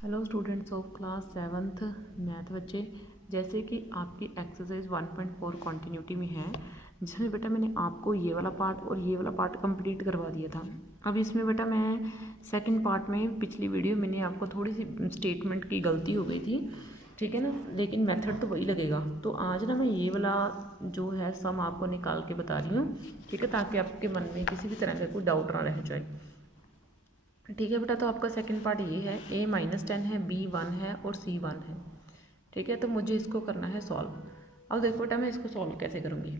Hello students of class 7th math बच्चे। जैसे कि आपकी एक्सरसाइज 1.4 कंटिन्यूटी में है, जिसमें बेटा मैंने आपको ये वाला पार्ट और ये वाला पार्ट कंप्लीट करवा दिया था। अब इसमें बेटा मैं सेकंड पार्ट में पिछली वीडियो मैंने आपको थोड़ी सी स्टेटमेंट की गलती हो गई थी, ठीक है ना, लेकिन मेथड तो वही लगेगा। तो आज ना मैं ये वाला जो है सम आपको निकाल के बता रही हूँ, ठीक है, ताकि आपके मन में किसी भी तरह का कोई डाउट ना रह जाए। ठीक है बेटा, तो आपका सेकंड पार्ट ये है, a-10 है, b 1 है और c 1 है। ठीक है, तो मुझे इसको करना है सॉल्व। अब देखो बेटा मैं इसको सॉल्व कैसे करूँगी।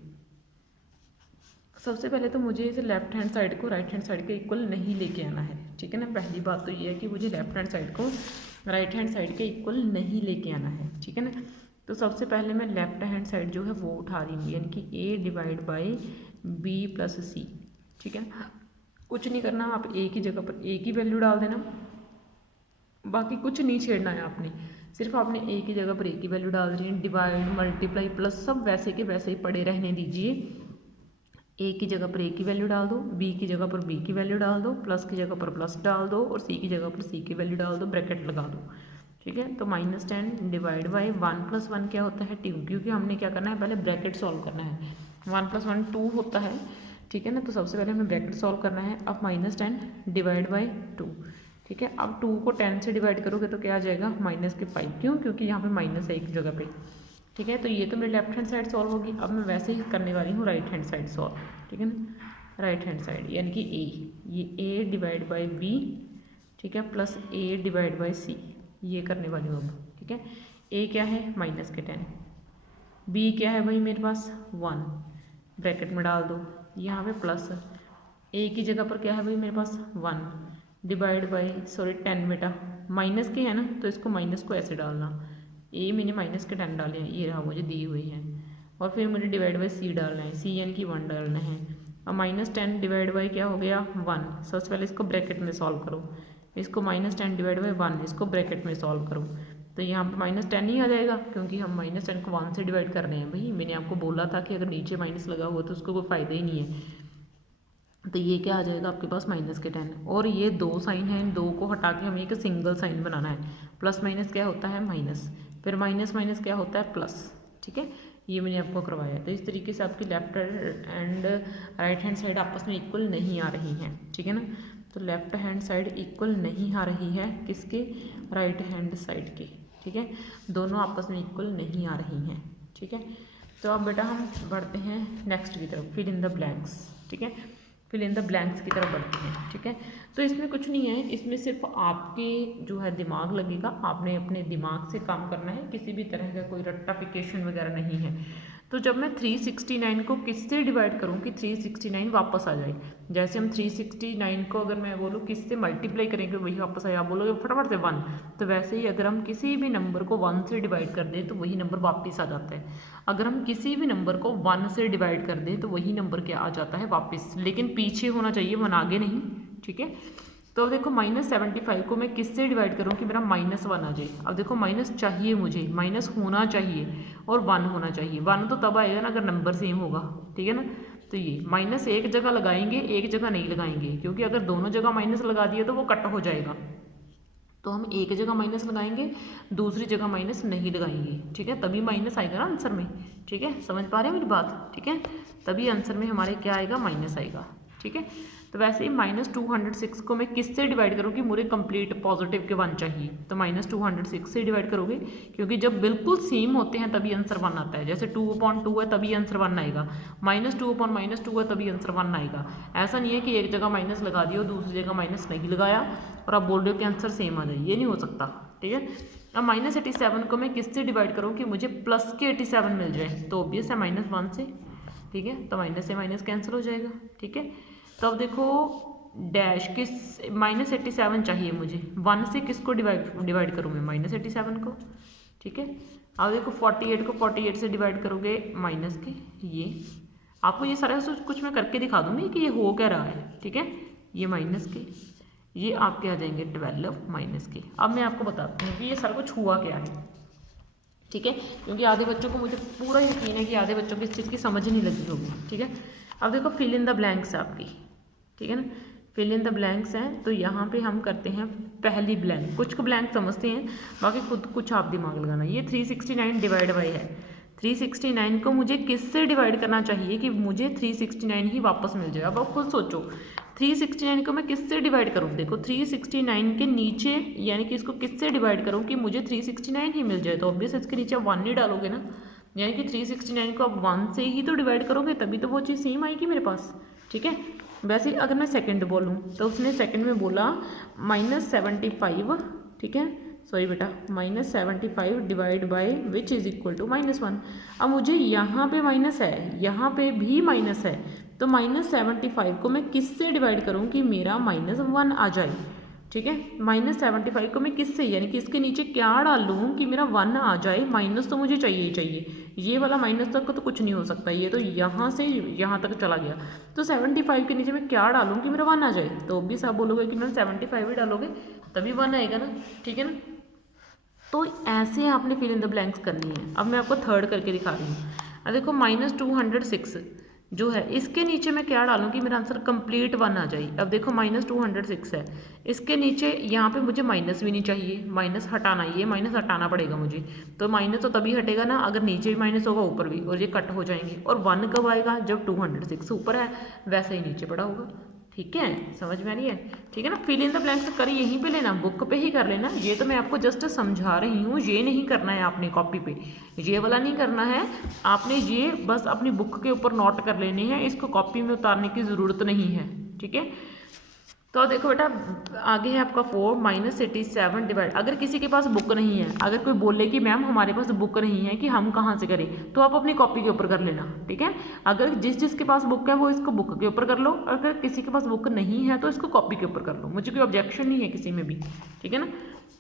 सबसे पहले तो मुझे इस लेफ्ट हैंड साइड को राइट हैंड साइड के इक्वल नहीं लेके आना है। ठीक है ना, पहली बात तो ये है कि मुझे लेफ्ट हैंड साइड को राइट हैंड साइड के इक्वल नहीं लेके आना है। ठीक है ना, तो सबसे पहले मैं लेफ्ट हैंड साइड जो है वो उठा रही हूँ, यानी कि a divide by b plus c। ठीक है ना, कुछ नहीं करना, आप एक ही जगह पर एक ही वैल्यू डाल देना, बाकी कुछ नहीं छेड़ना है आपने। सिर्फ आपने एक ही जगह पर एक ही वैल्यू डाल रही है। डिवाइड मल्टीप्लाई प्लस सब वैसे के वैसे ही पड़े रहने दीजिए। ए की जगह पर ए की वैल्यू डाल दो, बी की जगह पर बी की वैल्यू डाल दो, प्लस की जगह पर प्लस डाल दो और सी की जगह पर सी की वैल्यू डाल दो, ब्रैकेट लगा दो। ठीक है, तो -10 डिवाइड बाई 1 + 1 क्या होता है 2, क्योंकि हमने क्या करना है पहले ब्रैकेट सॉल्व करना है। 1 + 1 2 होता है। ठीक है ना, तो सबसे पहले हमें ब्रैकेट सॉल्व करना है। अब -10 डिवाइड बाई 2। ठीक है, अब 2 को 10 से डिवाइड करोगे तो क्या आ जाएगा -5। क्यों? क्योंकि यहाँ पे माइनस है एक जगह पे। ठीक है, तो ये तो मेरी लेफ्ट हैंड साइड सॉल्व होगी। अब मैं वैसे ही करने वाली हूँ राइट हैंड साइड सॉल्व। ठीक है ना, राइट हैंड साइड यानी कि ये a डिवाइड बाई b, ठीक है, plus a divide by c, ये करने वाली हूँ अब। ठीक है, a क्या है -10, b क्या है भाई मेरे पास 1, ब्रैकेट में डाल दो, यहाँ पे प्लस a की जगह पर क्या है भाई मेरे पास 1 डिवाइड बाई 10 बेटा माइनस के है ना, तो इसको माइनस को ऐसे डालना, ए मैंने -10 डाले हैं, ये रहा मुझे दिए हुए हैं, और फिर मुझे डिवाइड बाई सी डालना है, सी यानी कि 1 डालना है। अब -10 डिवाइड बाई क्या हो गया 1। सबसे पहले इसको ब्रैकेट में सॉल्व करो, इसको -10 डिवाइड बाई 1 इसको ब्रैकेट में सॉल्व करो, तो यहाँ पर -10 ही आ जाएगा, क्योंकि हम -10 को 1 से डिवाइड कर रहे हैं। भाई मैंने आपको बोला था कि अगर नीचे माइनस लगा हुआ तो उसको कोई फ़ायदा ही नहीं है। तो ये क्या आ जाएगा आपके पास -10, और ये दो साइन है, इन दो को हटा के हमें एक सिंगल साइन बनाना है। प्लस माइनस क्या होता है माइनस, फिर माइनस माइनस क्या होता है प्लस। ठीक है, ये मैंने आपको करवाया है। तो इस तरीके से आपकी left and right hand side आपस में इक्वल नहीं आ रही हैं। ठीक है ना, तो लेफ्ट हैंड साइड इक्वल नहीं आ रही है किसके, राइट हैंड साइड के। ठीक है, दोनों आपस में इक्वल नहीं आ रही हैं। ठीक है, तो अब बेटा हम बढ़ते हैं नेक्स्ट की तरफ, फिल इन द ब्लैंक्स। ठीक है, फिल इन द ब्लैंक्स की तरफ बढ़ते हैं। ठीक है, तो इसमें कुछ नहीं है, इसमें सिर्फ आपके जो है दिमाग लगेगा, आपने अपने दिमाग से काम करना है, किसी भी तरह का कोई रट्टाफिकेशन वगैरह नहीं है। तो जब मैं 369 को किससे डिवाइड करूँ कि 369 वापस आ जाए, जैसे हम 369 को अगर मैं बोलूँ किससे मल्टीप्लाई करेंगे वही वापस आए, आप बोलोगे फटाफट से 1, तो वैसे ही अगर हम किसी भी नंबर को 1 से डिवाइड कर दें तो वही नंबर वापस आ जाता है। अगर हम किसी भी नंबर को 1 से डिवाइड कर दें तो वही नंबर क्या आ जाता है वापस, लेकिन पीछे होना चाहिए 1 आगे नहीं। ठीक है, तो अब देखो -75 को मैं किससे डिवाइड करूँ कि मेरा -1 आ जाए। अब देखो माइनस चाहिए मुझे, माइनस होना चाहिए और 1 होना चाहिए। 1 तो तब आएगा ना अगर नंबर सेम होगा। ठीक है ना, तो ये माइनस एक जगह लगाएंगे, एक जगह नहीं लगाएंगे, क्योंकि अगर दोनों जगह माइनस लगा दिया तो वो कट हो जाएगा। तो हम एक जगह माइनस लगाएंगे, दूसरी जगह माइनस नहीं लगाएंगे। ठीक है, तभी माइनस आएगा ना आंसर में। ठीक है, समझ पा रहे हैं मेरी बात। ठीक है, तभी आंसर में हमारे क्या आएगा माइनस आएगा। ठीक है, तो वैसे ही -206 को मैं किससे डिवाइड करूँ कि मुझे कंप्लीट पॉजिटिव के 1 चाहिए, तो -206 से डिवाइड करोगे, क्योंकि जब बिल्कुल सेम होते हैं तभी आंसर 1 आता है। जैसे 2/2 है तभी आंसर 1 आएगा, -2/-2 है तभी आंसर 1 आएगा। ऐसा नहीं है कि एक जगह माइनस लगा दिया दूसरी जगह माइनस नहीं लगाया और आप बोल रहे हो कि आंसर सेम आ जाए, ये नहीं हो सकता। ठीक है, अब -87 को मैं किससे डिवाइड करूँ कि मुझे प्लस के 87 मिल जाए, तो ऑब्वियस है -1 से। ठीक है, तो माइनस से माइनस कैंसिल हो जाएगा। ठीक है, तो अब देखो डैश किस -87 चाहिए मुझे, 1 से किसको डिवाइड करूँ मैं -87 को। ठीक है, अब देखो 48 को 48 से डिवाइड करोगे माइनस के, ये आपको ये सारा कुछ मैं करके दिखा दूँगी कि ये हो क्या रहा है। ठीक है, ये माइनस के, ये आपके आ जाएंगे 12 माइनस के। अब मैं आपको बताती हूँ कि ये सारा कुछ हुआ क्या है। ठीक है, क्योंकि आधे बच्चों को मुझे पूरा यकीन है कि आधे बच्चों को इस चीज़ की समझ नहीं लगी होगी। ठीक है, अब देखो फिल इन द ब्लैंक्स है आपकी। ठीक है ना, फिल इन द ब्लैंक्स हैं, तो यहाँ पे हम करते हैं पहली ब्लैंक, कुछ को ब्लैंक समझते हैं, बाकी खुद कुछ आप दिमाग लगाना। ये 369 डिवाइड बाई है, 369 को मुझे किससे डिवाइड करना चाहिए कि मुझे 369 ही वापस मिल जाए। अब आप खुद सोचो 369 को मैं किससे डिवाइड करूँ। देखो 369 के नीचे यानी कि इसको किससे डिवाइड करूँ कि मुझे 369 ही मिल जाए, तो ऑब्वियस इसके नीचे 1 ही डालोगे ना, यानी कि 369 को आप 1 से ही तो डिवाइड करोगे, तभी तो वो चीज़ सेम आएगी मेरे पास। ठीक है, वैसे अगर मैं सेकंड बोलूँ तो उसने सेकंड में बोला -75, ठीक है, सॉरी बेटा, -75 divide by which is equal to -1। अब मुझे यहाँ पे माइनस है, यहाँ पे भी माइनस है, तो -75 को मैं किससे डिवाइड करूँ कि मेरा -1 आ जाए। ठीक है, -75 को मैं किससे यानी कि इसके नीचे क्या डालूँ कि मेरा 1 आ जाए। माइनस तो मुझे चाहिए ही चाहिए, ये वाला माइनस तक तो कुछ नहीं हो सकता, ये तो यहाँ से यहाँ तक चला गया। तो 75 के नीचे मैं क्या डालूँ कि मेरा 1 आ जाए, तो भी सब बोलोगे कि मैम 75 ही डालोगे तभी 1 आएगा ना। ठीक है ना, तो ऐसे आपने फिल इन द ब्लैंक्स करनी है। अब मैं आपको थर्ड करके दिखा रही हूँ। अब देखो -206 जो है, इसके नीचे मैं क्या डालूँ कि मेरा आंसर कंप्लीट 1 आ जाए। अब देखो -206 है, इसके नीचे यहाँ पे मुझे माइनस भी नहीं चाहिए, माइनस हटाना, ये माइनस हटाना पड़ेगा मुझे। तो माइनस तो तभी हटेगा ना अगर नीचे भी माइनस होगा ऊपर भी, और ये कट हो जाएंगे। और 1 कब आएगा, जब 206 ऊपर है वैसे ही नीचे पड़ा होगा। ठीक है, समझ में आ रही है। ठीक है ना, फिल इन द ब्लैंक्स कर यहीं पे लेना, बुक पे ही कर लेना। ये तो मैं आपको जस्ट समझा रही हूँ, ये नहीं करना है आपने कॉपी पे, ये वाला नहीं करना है आपने, ये बस अपनी बुक के ऊपर नोट कर लेने हैं, इसको कॉपी में उतारने की ज़रूरत नहीं है। ठीक है, तो देखो बेटा आगे है आपका 4 -87 डिवाइड। अगर किसी के पास बुक नहीं है, अगर कोई बोले कि मैम हमारे पास बुक नहीं है कि हम कहाँ से करें, तो आप अपनी कॉपी के ऊपर कर लेना। ठीक है, अगर जिसके पास बुक है वो इसको बुक के ऊपर कर लो, अगर किसी के पास बुक नहीं है तो इसको कॉपी के ऊपर कर लो, मुझे कोई ऑब्जेक्शन नहीं है किसी में भी। ठीक है ना,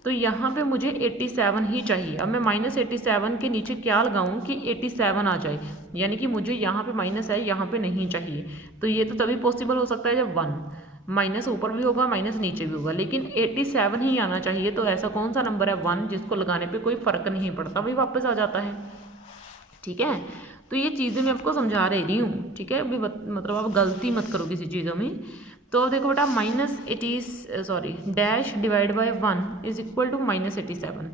तो यहाँ पे मुझे 87 ही चाहिए। अब मैं -87 के नीचे क्या लगाऊं कि 87 आ जाए, यानी कि मुझे यहाँ पे माइनस है, यहाँ पे नहीं चाहिए। तो ये तो तभी पॉसिबल हो सकता है जब 1 माइनस ऊपर भी होगा माइनस नीचे भी होगा, लेकिन 87 ही आना चाहिए। तो ऐसा कौन सा नंबर है 1 जिसको लगाने पे कोई फ़र्क नहीं पड़ता, वही वापस आ जाता है। ठीक है, तो ये चीज़ें मैं आपको समझा रही हूँ। ठीक है, अभी मतलब आप गलती मत करो किसी चीज़ों में। तो देखो बेटा dash divide by 1 is equal to -87।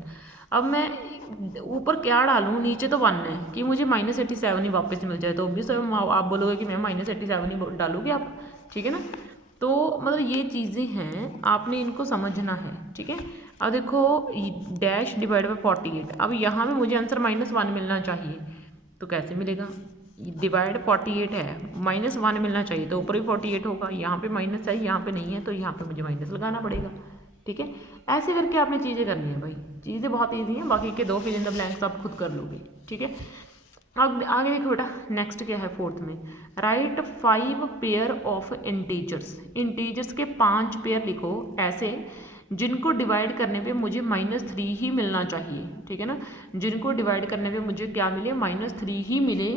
अब मैं ऊपर क्या डालूँ, नीचे तो 1 है कि मुझे -87 ही वापस मिल जाए। तो ऑब्वियस आप बोलोगे कि मैं -87 ही डालूँगी आप। ठीक है ना, तो मतलब ये चीज़ें हैं, आपने इनको समझना है। ठीक है, अब देखो डैश डिवाइड बाई 48। अब यहाँ पे मुझे आंसर -1 मिलना चाहिए, तो कैसे मिलेगा, डिवाइड 48 है, -1 मिलना चाहिए, तो ऊपर भी 48 होगा, यहाँ पे माइनस है यहाँ पे नहीं है, तो यहाँ पे मुझे माइनस लगाना पड़ेगा। ठीक है, ऐसे करके आपने चीज़ें करनी है भाई, चीज़ें बहुत ईजी हैं, बाकी के 2 फिल इन द ब्लैंक्स आप खुद कर लोगे। ठीक है, अब आगे देखो बेटा नेक्स्ट क्या है 4th में, right 5 pair of integers. Integers के 5 पेयर लिखो ऐसे जिनको डिवाइड करने पे मुझे -3 ही मिलना चाहिए। ठीक है ना, जिनको डिवाइड करने पे मुझे क्या मिले, -3 ही मिले।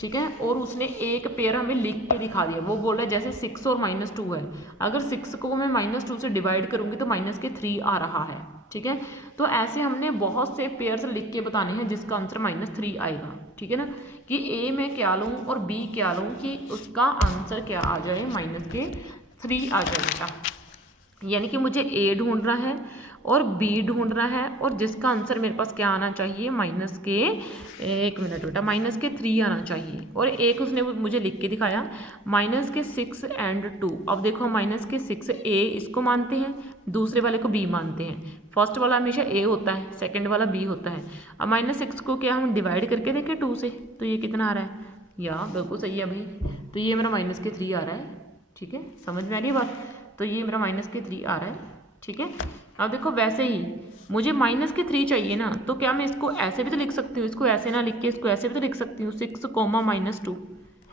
ठीक है, और उसने एक पेयर हमें लिख के दिखा दिया, वो बोल रहा है जैसे 6 और -2 है, अगर 6 को मैं -2 से डिवाइड करूँगी तो -3 आ रहा है। ठीक है, तो ऐसे हमने बहुत से पेयर्स लिख के बताने हैं जिसका आंसर -3 आएगा। ठीक है ना, कि ए में क्या लूँ और बी क्या लूँ कि उसका आंसर क्या आ जाए, -3 आ जाए बेटा। यानी कि मुझे ए ढूंढना है और बी ढूंढना है, और जिसका आंसर मेरे पास क्या आना चाहिए, एक मिनट बेटा -3 आना चाहिए। और एक उसने मुझे लिख के दिखाया -6 and 2। अब देखो -6 ए इसको मानते हैं, दूसरे वाले को बी मानते हैं। फर्स्ट वाला हमेशा ए होता है, सेकंड वाला बी होता है। अब -6 को क्या हम डिवाइड करके देखें 2 से, तो ये कितना आ रहा है, या बिल्कुल सही है भाई, तो ये मेरा -3 आ रहा है। ठीक है, समझ में आ रही है बात, तो ये मेरा -3 आ रहा है। ठीक है, अब देखो वैसे ही मुझे -3 चाहिए ना, तो क्या मैं इसको ऐसे भी तो लिख सकती हूँ, इसको ऐसे ना लिख के इसको ऐसे भी तो लिख सकती हूँ, 6, -2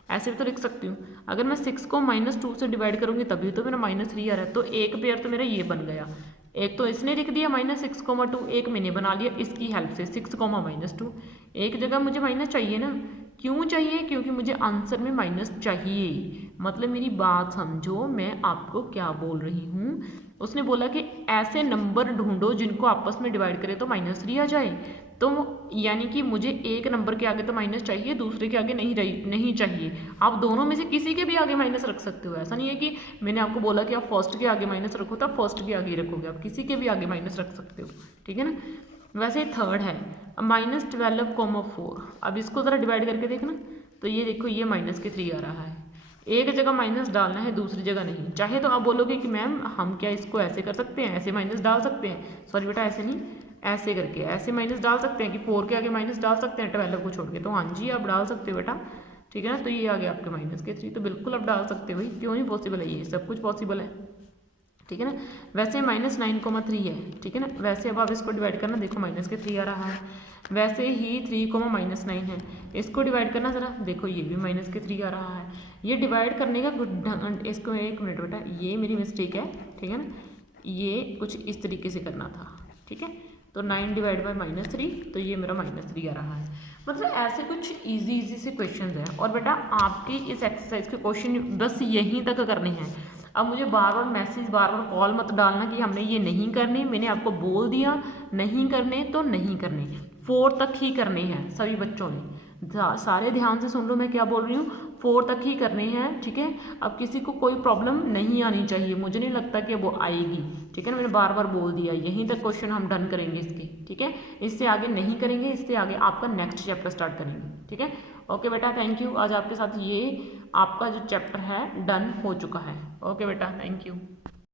ऐसे भी तो लिख सकती हूँ। अगर मैं 6 को -2 से डिवाइड करूँगी तभी तो मेरा -3 आ रहा है। तो एक पेयर तो मेरा ये बन गया, एक तो इसने लिख दिया -6, 2, एक मैंने बना लिया इसकी हेल्प से 6, -2। एक जगह मुझे माइनस चाहिए ना, क्यों चाहिए? क्योंकि मुझे आंसर में माइनस चाहिए। मतलब मेरी बात समझो, मैं आपको क्या बोल रही हूँ। उसने बोला कि ऐसे नंबर ढूंढो जिनको आपस में डिवाइड करें तो -3 आ जाए। तो यानी कि मुझे एक नंबर के आगे तो माइनस चाहिए, दूसरे के आगे नहीं चाहिए। आप दोनों में से किसी के भी आगे माइनस रख सकते हो। ऐसा नहीं है कि मैंने आपको बोला कि आप फर्स्ट के आगे माइनस रखो तो आप फर्स्ट के आगे ही रखोगे, आप किसी के भी आगे माइनस रख सकते हो, ठीक है ना। वैसे थर्ड है -12,4। अब इसको ज़रा डिवाइड करके देखना, तो ये देखो ये -3 आ रहा है। एक जगह माइनस डालना है, दूसरी जगह नहीं। चाहे तो आप बोलोगे कि मैम हम क्या इसको ऐसे कर सकते हैं, ऐसे माइनस डाल सकते हैं। सॉरी बेटा, ऐसे नहीं, ऐसे करके ऐसे माइनस डाल सकते हैं कि 4 के आगे माइनस डाल सकते हैं 12 को छोड़ के। तो हाँ जी, आप डाल सकते हो बेटा, ठीक है ना। तो ये आ गया आपके -3, तो बिल्कुल आप डाल सकते हो भाई, क्यों नहीं पॉसिबल है, ये सब कुछ पॉसिबल है, ठीक है ना। वैसे -9,3 है, ठीक है ना। वैसे अब आप इसको डिवाइड करना, देखो -3 आ रहा है। वैसे ही 3,-9 है, इसको डिवाइड करना ज़रा, देखो ये भी -3 आ रहा है। ये डिवाइड करने का इसको एक मिनट बेटा, ये मेरी मिस्टेक है, ठीक है ना। ये कुछ इस तरीके से करना था, ठीक है। तो 9 डिवाइड बाई -3, तो ये मेरा -3 आ रहा है। मतलब ऐसे कुछ इजी से क्वेश्चन हैं। और बेटा आपकी इस एक्सरसाइज के क्वेश्चन बस यहीं तक करने हैं। अब मुझे बार बार कॉल मत डालना कि हमने ये नहीं करने, मैंने आपको बोल दिया नहीं करने तो नहीं करने, 4 तक ही करने हैं सभी बच्चों ने। सारे ध्यान से सुन लो मैं क्या बोल रही हूँ, 4 तक ही करने हैं, ठीक है। अब किसी को कोई प्रॉब्लम नहीं आनी चाहिए, मुझे नहीं लगता कि वो आएगी, ठीक है ना। मैंने बार बार बोल दिया, यहीं तक क्वेश्चन हम डन करेंगे इसके, ठीक है। इससे आगे नहीं करेंगे, इससे आगे आपका नेक्स्ट चैप्टर स्टार्ट करेंगे, ठीक है। ओके बेटा, थैंक यू। आज आपके साथ ये आपका जो चैप्टर है डन हो चुका है। ओके बेटा, थैंक यू।